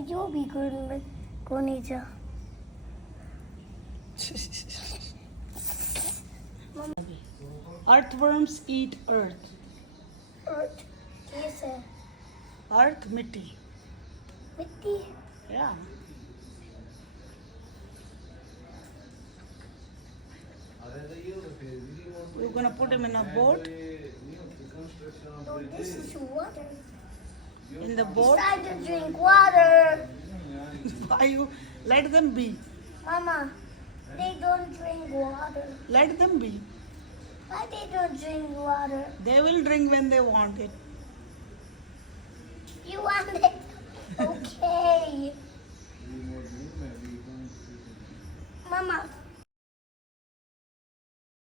जो भी कोनी जा Earthworms eat earth. अर्थ कैसे Earth, मिट्टी. मिट्टी Yeah. We're gonna put him in a boat. so this is water In the it's boat. time to drink water Why you let them be? mama they don't drink water Let them be. why they don't drink water They will drink when they want it. you want it okay